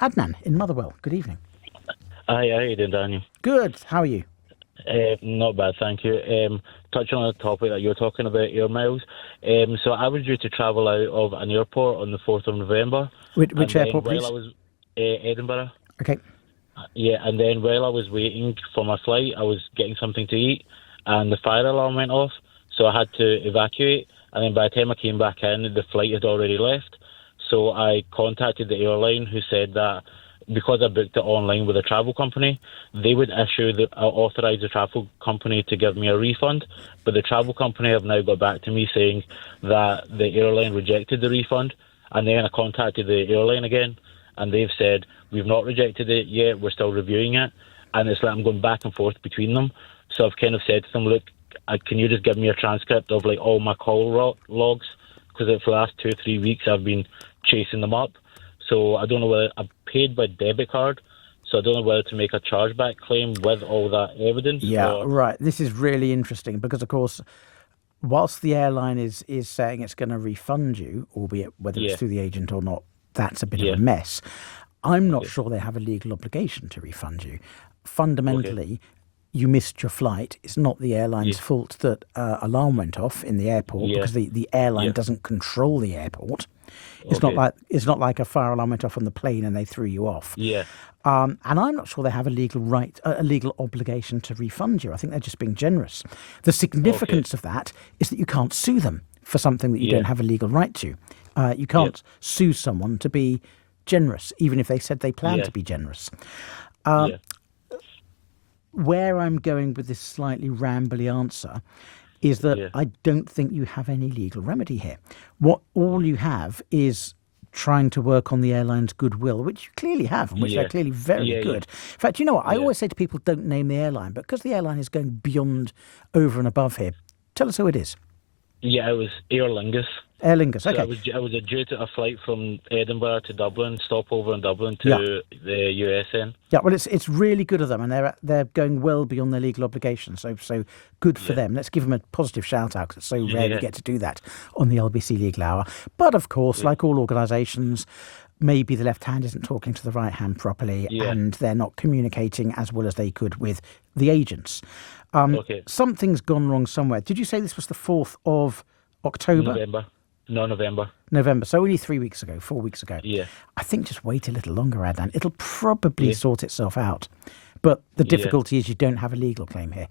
Adnan in Motherwell. Good evening. Hi, how you doing, Daniel? Good. How are you? Not bad, thank you. Touching on the topic that you were talking about, air miles. So I was due to travel out of an airport on the 4th of November. Which And then airport, while please? I was Edinburgh. Okay. Yeah, and then while I was waiting for my flight, I was getting something to eat, and the fire alarm went off, so I had to evacuate. And then by the time I came back in, the flight had already left. So I contacted the airline, who said that because I booked it online with a travel company, they would authorize the travel company to give me a refund. But the travel company have now got back to me saying that the airline rejected the refund. And then I contacted the airline again, and they've said, we've not rejected it yet, we're still reviewing it. And it's like I'm going back and forth between them. So I've kind of said to them, look, can you just give me a transcript of like all my call logs? Because for the last 2 or 3 weeks I've been chasing them up. So I don't know whether I've paid by debit card, so I don't know whether to make a chargeback claim with all that evidence. Yeah, right. This is really interesting because, of course, whilst the airline is saying it's going to refund you, albeit whether it's Yeah. through the agent or not, that's a bit of Yeah. a mess. I'm not Okay. sure they have a legal obligation to refund you. Okay. Fundamentally, you missed your flight. It's not the airline's Yeah. fault that alarm went off in the airport Yeah. because the airline Yeah. doesn't control the airport. It's Okay. not like a fire alarm went off on the plane and they threw you off. Yeah. And I'm not sure they have a legal obligation to refund you. I think they're just being generous. The significance of that is that you can't sue them for something that you Yeah. don't have a legal right to. You can't sue someone to be generous, even if they said they plan Yeah. to be generous. Yeah. Where I'm going with this slightly rambly answer is that Yeah. I don't think you have any legal remedy here. All you have is trying to work on the airline's goodwill, which you clearly have, and which they're Yeah. clearly very Yeah. good. In fact, you know what? I Yeah. always say to people, don't name the airline, but because the airline is going beyond, over and above here, tell us who it is. Yeah, it was Aer Lingus. Aer Lingus, So okay. I was due to a flight from Edinburgh to Dublin, stopover in Dublin Yeah. to the USN. Yeah, well, it's really good of them, and they're going well beyond their legal obligations. So good for them. Let's give them a positive shout out because it's so rare we Yeah. get to do that on the LBC Legal Hour. But of course, like all organisations, maybe the left hand isn't talking to the right hand properly, Yeah. and they're not communicating as well as they could with the agents. Okay. Something's gone wrong somewhere. Did you say this was the 4th of October? November. No, November. November. So only 3 weeks ago, 4 weeks ago. Yeah. I think just wait a little longer, Adnan. It'll probably Yeah. sort itself out. But the Yeah. difficulty is you don't have a legal claim here.